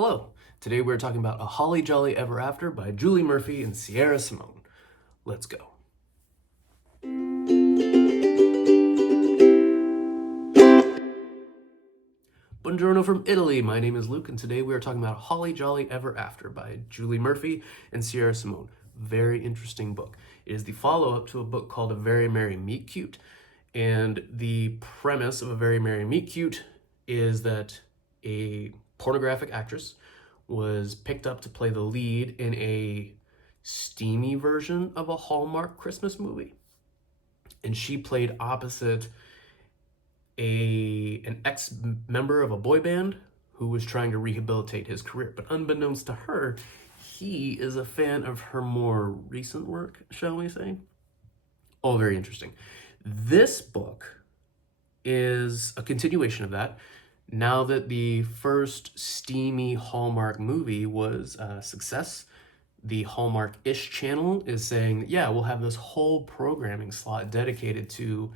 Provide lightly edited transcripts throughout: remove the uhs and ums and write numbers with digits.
Hello, today we're talking about A Holly Jolly Ever After by Julie Murphy and Sierra Simone. Let's go. Buongiorno from Italy, my name is Luke and today we are talking about A Holly Jolly Ever After by Julie Murphy and Sierra Simone. Very interesting book. It is the follow-up to a book called A Very Merry Meet Cute, and the premise of A Very Merry Meet Cute is that a pornographic actress was picked up to play the lead in a steamy version of a Hallmark Christmas movie. And she played opposite an ex-member of a boy band who was trying to rehabilitate his career. But unbeknownst to her, he is a fan of her more recent work, shall we say. All very interesting. This book is a continuation of that. Now that the first steamy Hallmark movie was a success, the Hallmark-ish channel is saying, yeah, we'll have this whole programming slot dedicated to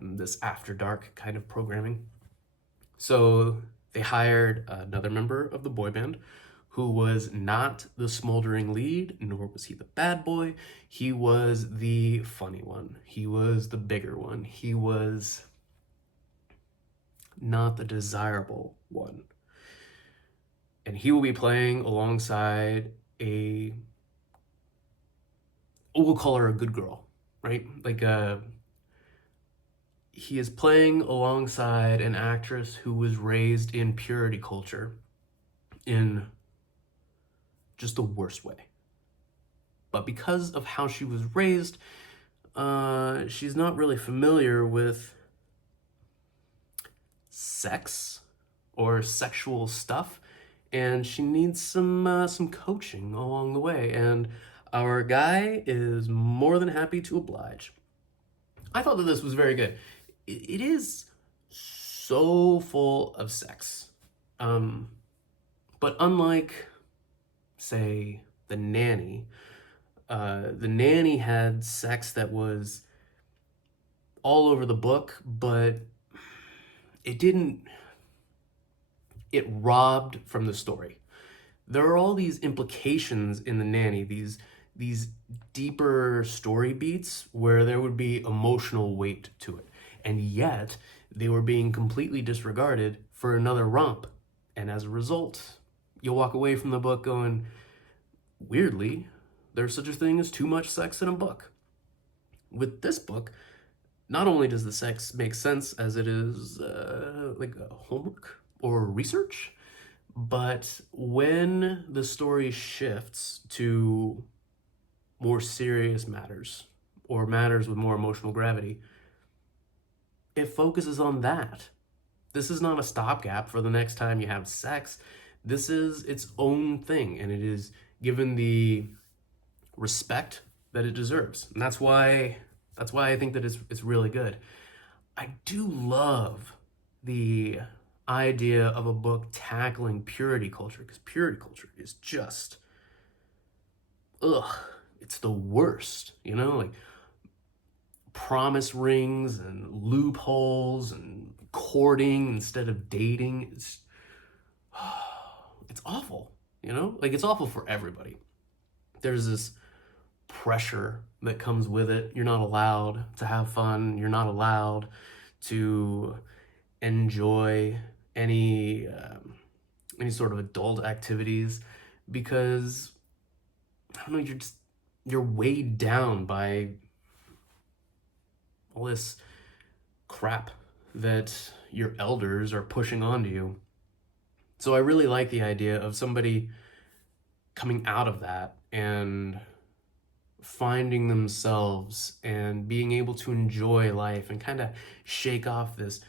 this after dark kind of programming. So they hired another member of the boy band who was not the smoldering lead, nor was he the bad boy. He was the funny one. He was the bigger one. He was not the desirable one. And he will be playing alongside we'll call her a good girl, right? He is playing alongside an actress who was raised in purity culture in just the worst way. But because of how she was raised, she's not really familiar with sex or sexual stuff, and she needs some coaching along the way, and our guy is more than happy to oblige. I thought that this was very good. It is so full of sex, but unlike, say, The Nanny had sex that was all over the book, but it robbed from the story. There are all these implications in The Nanny, these deeper story beats where there would be emotional weight to it. And yet, they were being completely disregarded for another romp. And as a result, you'll walk away from the book going, weirdly, there's such a thing as too much sex in a book. With this book, not only does the sex make sense as it is like a homework or research, but when the story shifts to more serious matters or matters with more emotional gravity, it focuses on that. This is not a stopgap for the next time you have sex. This is its own thing, and it is given the respect that it deserves. And that's why I think that it's really good. I do love the idea of a book tackling purity culture, because purity culture is just, it's the worst, like promise rings and loopholes and courting instead of dating. It's awful, it's awful for everybody. There's this pressure that comes with it. You're not allowed to have fun. You're not allowed to enjoy any sort of adult activities because, I don't know, you're weighed down by all this crap that your elders are pushing onto you. So I really like the idea of somebody coming out of that and finding themselves and being able to enjoy life and kind of shake off this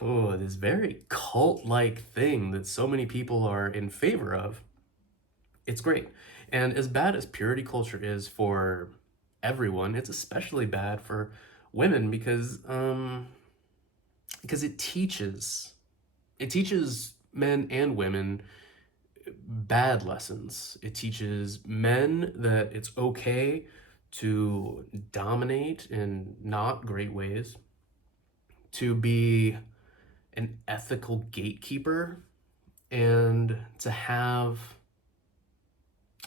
very cult-like thing that so many people are in favor of. It's great. And as bad as purity culture is for everyone, it's especially bad for women because it teaches men and women bad lessons. It teaches men that it's okay to dominate in not great ways, to be an ethical gatekeeper and to have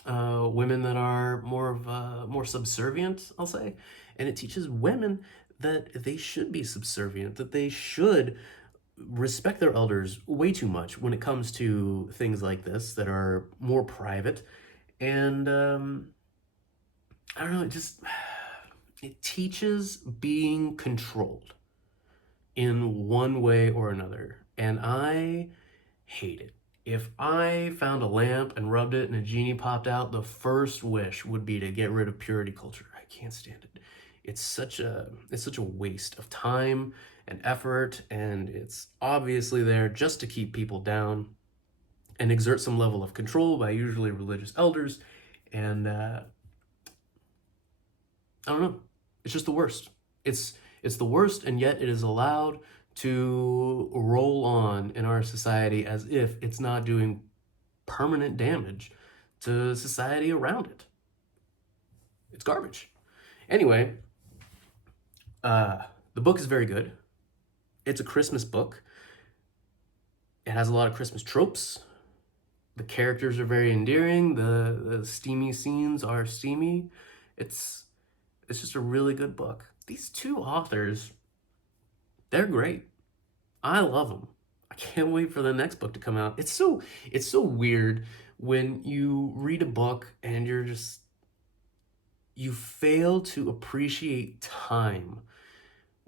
women that are more subservient, I'll say. And it teaches women that they should be subservient, that they should respect their elders way too much when it comes to things like this that are more private. And I don't know, it teaches being controlled in one way or another. And I hate it. If I found a lamp and rubbed it and a genie popped out, the first wish would be to get rid of purity culture. I can't stand it. It's such a waste of time and effort, and it's obviously there just to keep people down and exert some level of control by usually religious elders. And I don't know. It's just the worst. It's the worst, and yet it is allowed to roll on in our society as if it's not doing permanent damage to society around it. It's garbage. Anyway, the book is very good. It's a Christmas book. It has a lot of Christmas tropes. The characters are very endearing. The steamy scenes are steamy. It's just a really good book. These two authors, they're great. I love them. I can't wait for the next book to come out. It's so weird when you read a book and you fail to appreciate time.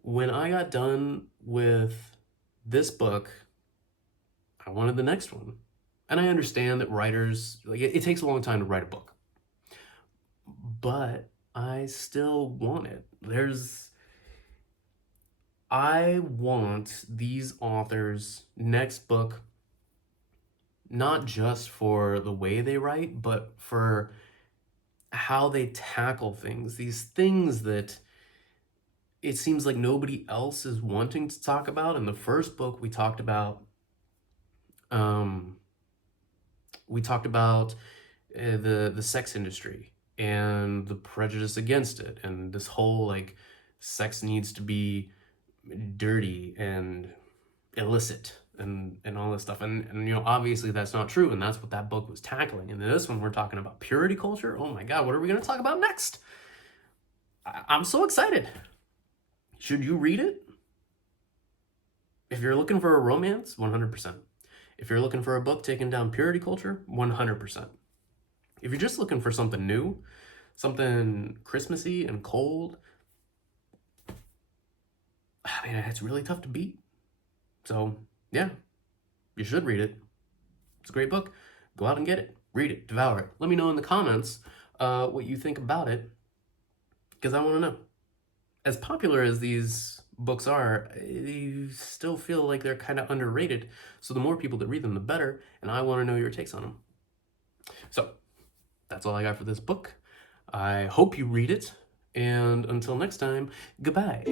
When I got done with this book, I wanted the next one. And I understand that writers, it takes a long time to write a book. But I still want it. I want these authors' next book, not just for the way they write, but for how they tackle things. These things that it seems like nobody else is wanting to talk about. In the first book, we talked about the sex industry and the prejudice against it, and this whole sex needs to be dirty and illicit and all this stuff, and obviously that's not true, and that's what that book was tackling. And this one, we're talking about purity culture. Oh my god, what are we going to talk about next? I'm so excited. Should you read it? If you're looking for a romance, 100%. If you're looking for a book taking down purity culture, 100%. If you're just looking for something new, something Christmassy and cold, I mean, it's really tough to beat. So, yeah, you should read it. It's a great book. Go out and get it. Read it. Devour it. Let me know in the comments what you think about it, because I want to know. As popular as these books are, you still feel like they're kind of underrated. So the more people that read them, the better. And I want to know your takes on them. So that's all I got for this book. I hope you read it. And until next time, goodbye.